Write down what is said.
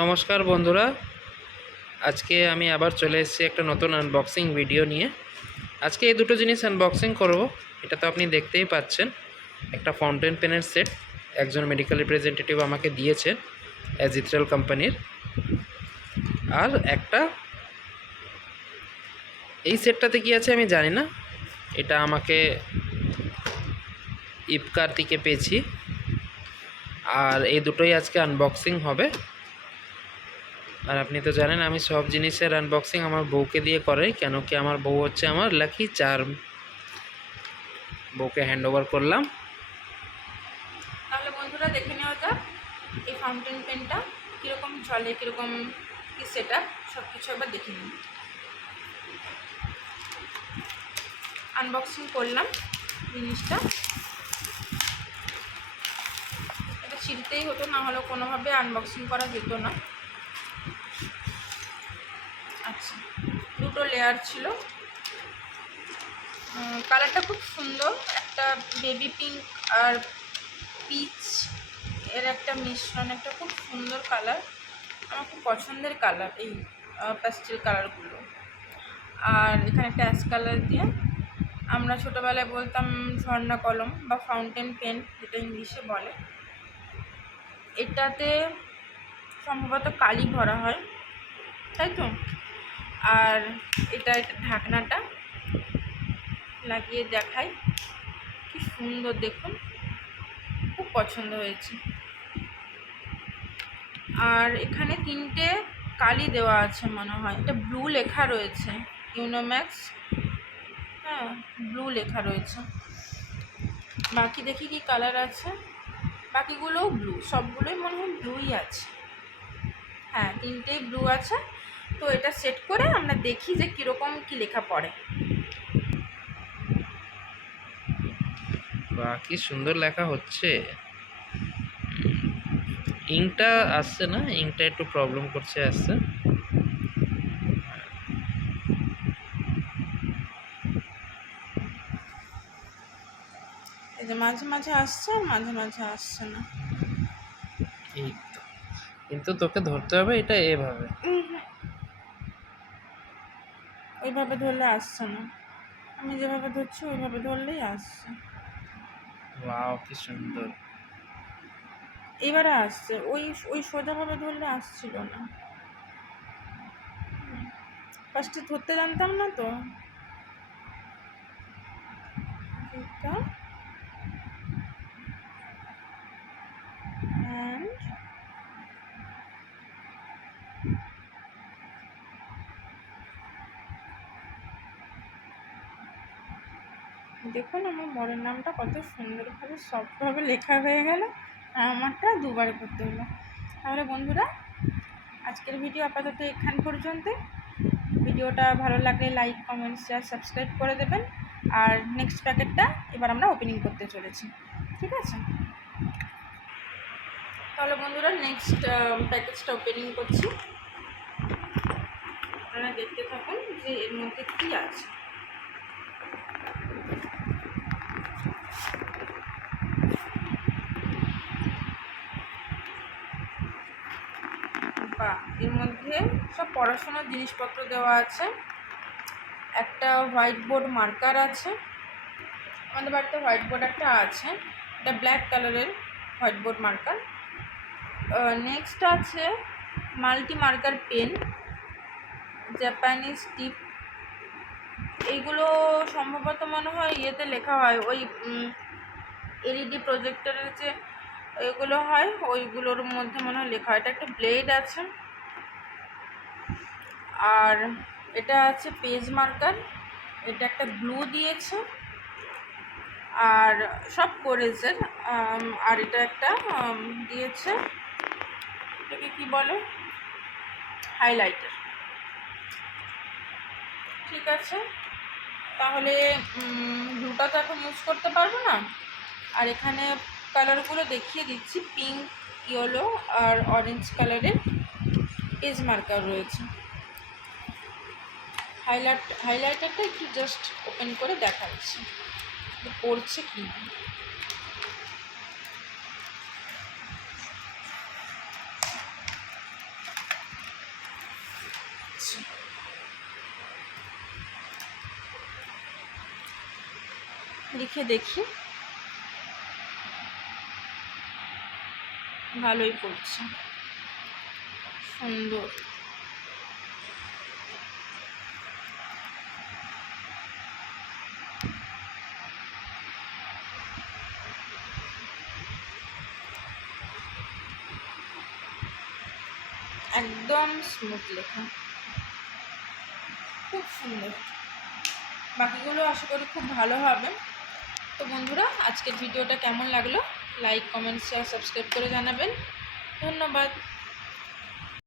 নমস্কার বন্ধুরা, আজকে আমি আবার চলে এসেছি একটা নতুন আনবক্সিং ভিডিও নিয়ে। আজকে এই দুটো জিনিস আনবক্সিং করব। এটা তো আপনি দেখতেই পাচ্ছেন, একটা ফাউন্টেন পেনের সেট একজন মেডিকেল রিপ্রেজেন্টেটিভ আমাকে দিয়েছে অ্যাজিথ্রাল কোম্পানির। আর একটা এই সেটটাতে কী আছে আমি জানি না, এটা আমাকে ইপকার থেকে পেয়েছি। আর এই দুটোই আজকে আনবক্সিং হবে। আর আপনি তো জানেন আমি সব জিনিসের আনবক্সিং আমার বউকে দিয়ে করাই, কেন কি আমার বউ হচ্ছে আমার লাকি চার্ম। বউকে হ্যান্ড ওভার করলাম। তাহলে বন্ধুরা দেখে নেওয়া যাক এই ফাউন্টেন পেনটা কীরকম চলে, কীরকম কি সেট আপ, সব কিছু একবার দেখে নিন। আনবক্সিং করলাম জিনিসটা, এটা ছিলতেই হতো, না হলেও কোনোভাবে আনবক্সিং করা যেত না। আচ্ছা, দুটো লেয়ার ছিল। কালারটা খুব সুন্দর, একটা বেবি পিঙ্ক আর পিচ এর একটা মিশ্রণ, একটা খুব সুন্দর কালার। আমার খুব পছন্দের কালার এই প্যাস্টেল কালারগুলো। আর এখানে একটা অ্যাশ কালার দিয়ে, আমরা ছোটোবেলায় বলতাম ঝর্ণা কলম বা ফাউন্টেন পেন, যেটা ইংলিশে বলে। এটাতে সম্ভবত কালি ভরা হয়, তাই তো। আর এটা ঢাকনাটা লাগিয়ে দেখাই, কি সুন্দর দেখুন, খুব পছন্দ হয়েছে। আর এখানে তিনটে কালি দেওয়া আছে মনে হয়, এটা ব্লু লেখা রয়েছে, ইউনোম্যাক্স, হ্যাঁ ব্লু লেখা রয়েছে। বাকি দেখি কি কালার আছে, বাকিগুলোও ব্লু, সবগুলোই মনে হয় ব্লুই আছে। হ্যাঁ, তিনটেই ব্লু আছে। তো এটা সেট করে আমরা দেখি যে কীরকম কি লেখা পড়ে। বা কি সুন্দর লেখা হচ্ছে। ইংকটা আসছে না, ইংকটা একটু প্রবলেম করছে আসছে। এই যে মাঝে মাঝে আসছে, মাঝে মাঝে আসছে না। এই তো, কিন্তু তোকে ধরতে হবে এটা এভাবে। ওইভাবে ধরলে আসছে না, আমি যেভাবে ধরছি ওইভাবে ধরলেই আসছে। ওয়াও কি সুন্দর। এবারে আসছে, ওই ওই সোজাভাবে ধরলে আসছিল না। ফার্স্টে ধরতে জানতাম না তো। এটা অ্যান্ড দেখুন আমার বরের নামটা কত সুন্দরভাবে সফটভাবে লেখা হয়ে গেল, আর আমারটা দুবারে করতে হলো। তাহলে বন্ধুরা, আজকের ভিডিও আপাতত এখান পর্যন্ত। ভিডিওটা ভালো লাগলে লাইক, কমেন্ট, শেয়ার, সাবস্ক্রাইব করে দেবেন। আর নেক্সট প্যাকেটটা এবার আমরা ওপেনিং করতে চলেছি, ঠিক আছে। তাহলে বন্ধুরা নেক্সট প্যাকেজটা ওপেনিং করছি, আপনারা দেখতে থাকুন যে এর মধ্যে কী আছে। বা এর মধ্যে সব পড়াশোনার জিনিসপত্র দেওয়া আছে। একটা হোয়াইট বোর্ড মার্কার আছে, আমাদের বাড়িতে হোয়াইট বোর্ড একটা আছে, এটা ব্ল্যাক কালারের হোয়াইট বোর্ড মার্কার। নেক্সট আছে মাল্টি মার্কার পেন, জাপানিজ টিপ। এইগুলো সম্ভবত মনে হয় ইয়েতে লেখা হয়, ওই এলইডি প্রজেক্টরের যে এগুলো হয় ওইগুলোর মধ্যে মনে হয় লেখা হয়। এটা একটা ব্লেড আছে। আর এটা আছে পেজ মার্কার, এটা একটা গ্লু দিয়েছে, আর সব করেছেন। আর এটা একটা দিয়েছে, এটাকে কি বলে, হাইলাইটার। ঠিক আছে, তাহলে গ্লুটা তো এখন ইউজ করতে পারবো না। আর এখানে কালারগুলো দেখিয়ে দিচ্ছি, পিঙ্ক, ইয়েলো আর অরেঞ্জ কালারের পেজ মার্কার রয়েছে। হাইলাইটারটা একটু জাস্ট ওপেন করে দেখাচ্ছি পড়ছে কি না। লিখে দেখি। ভালোই পড়ছে, সুন্দর। একদম স্মুথ লেখা, খুব সুন্দর। বাকিগুলো আশা করি খুব ভালো হবে। তো বন্ধুরা, আজকের ভিডিওটা কেমন লাগলো লাইক, কমেন্ট, শেয়ার, সাবস্ক্রাইব করে জানাবেন। ধন্যবাদ।